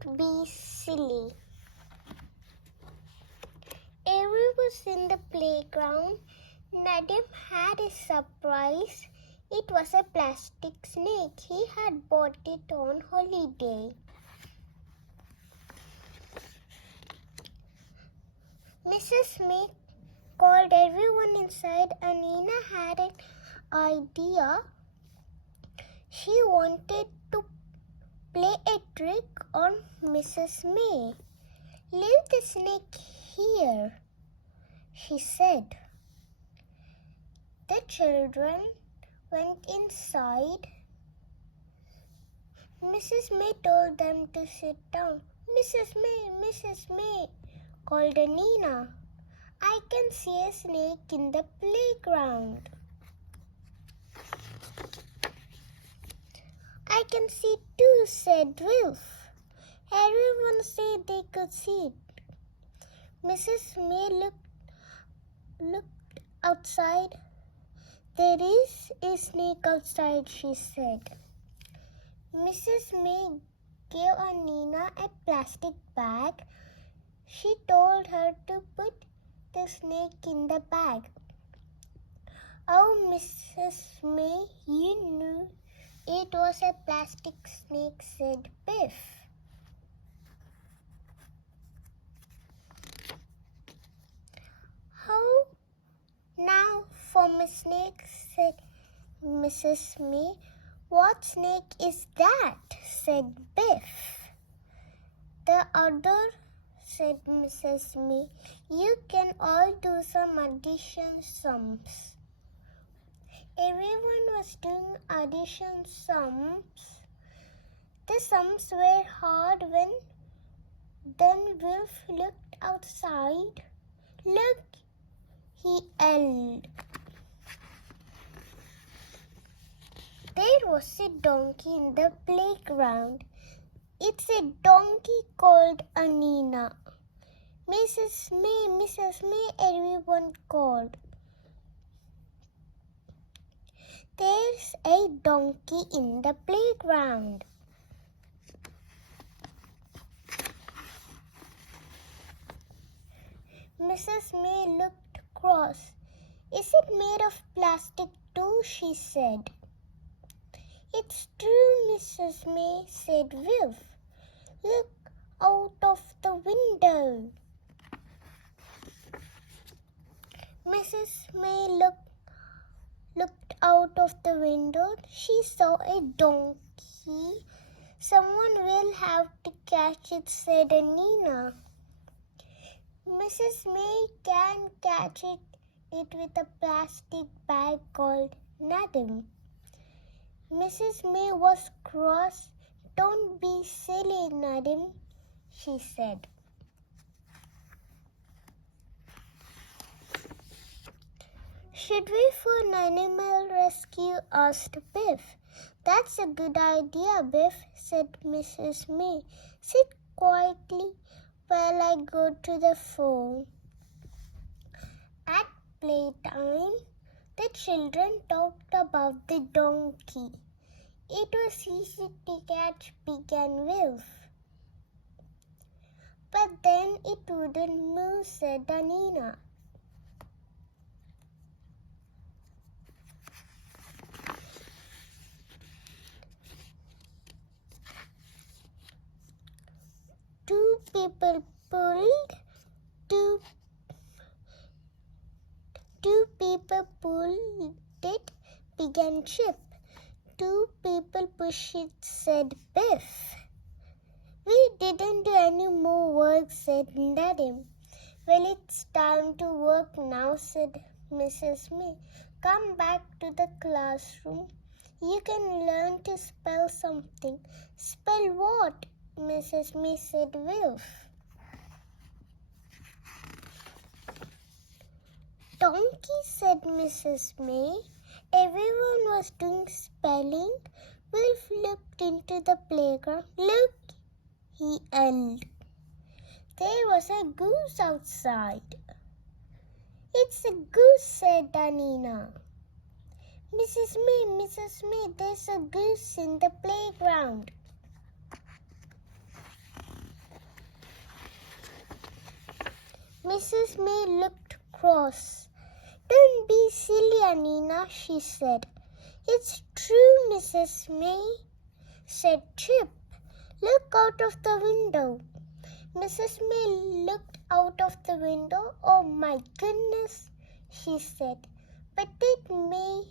Don't be silly. Avery was in the playground. Nadim had a surprise. It was a plastic snake. He had bought it on holiday. Mrs. Smith called everyone inside and Nina had an idea. She wanted to play a trick on Mrs. May. Leave the snake here, she said. The children went inside. Mrs. May told them to sit down. Mrs. May, called Nina. I can see a snake in the playground. I can see too, said Wilf. Everyone said they could see it. Mrs. May looked outside. There is a snake outside, she said. Mrs. May gave Nina a plastic bag. She told her to put the snake in the bag. Oh, Mrs. May, you knew it was a plastic snake, said Biff. How now for my snake, said Mrs. May. What snake is that? Said Biff. The other, said Mrs. May. You can all do some addition sums. Everyone was doing addition sums. The sums were hard then Wilf looked outside. Look, he yelled. There was a donkey in the playground. It's a donkey, called Nina. Mrs. May, everyone called. There's a donkey in the playground. Mrs. May looked cross. Is it made of plastic too? She said. It's true, Mrs. May, said Wilf. Look out of the window. Mrs. May looked out of the window. She saw a donkey. Someone will have to catch it, said Nina. Mrs. May can catch it with a plastic bag, called Nadim. Mrs. May was cross. Don't be silly, Nadim, she said. Should we phone animal rescue? Asked Biff. That's a good idea, Biff, said Mrs. May. Sit quietly while I go to the phone. At playtime, the children talked about the donkey. It was easy to catch Pig and Wilf. But then it wouldn't move, said Nina. Two people pulled it, Pig and Chip. Two people push it, said Biff. We didn't do any more work, said Nadim. Well, it's time to work now, said Mrs. May. Come back to the classroom. You can learn to spell something. Spell what? Mrs. May, said Wilf. Donkey, said Mrs. May. Everyone was doing spelling. Wilf looked into the playground. Look, he yelled. There was a goose outside. It's a goose, said Nina. Mrs. May, there's a goose in the playground. Mrs. May looked cross. Don't be silly, Anina, she said. It's true, Mrs. May, said Chip. Look out of the window. Mrs. May looked out of the window. Oh my goodness, she said. But it may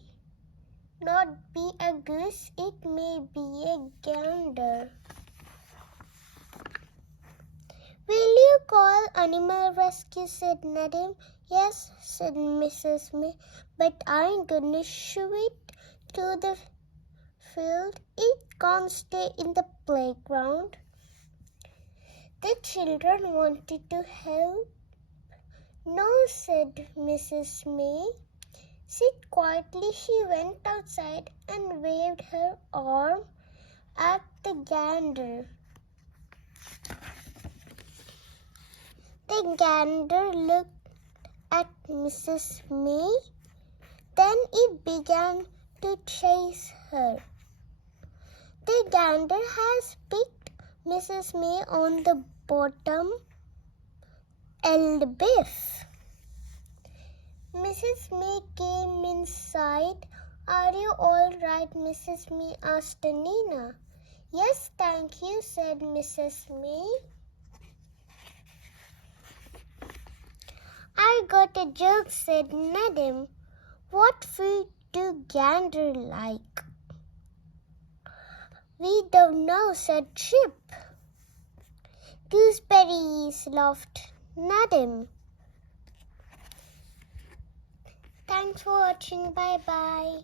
not be a goose, it may be a gander. Will you call animal rescue, said Nadim. Yes, said Mrs. May, but I'm gonna shoo it to the field. It can't stay in the playground. The children wanted to help. No, said Mrs. May. Sit quietly. She went outside and waved her arm at the gander. The gander looked at Mrs. May. Then it began to chase her. The gander has picked Mrs. May on the bottom, yelled Biff. Mrs. May came inside. Are you all right, Mrs. May asked Nina. Yes, thank you, said Mrs. May. I got a joke, said Nadim. What food do gander like? We don't know, said Chip. Gooseberries, laughed Nadim. Thanks for watching. Bye-bye.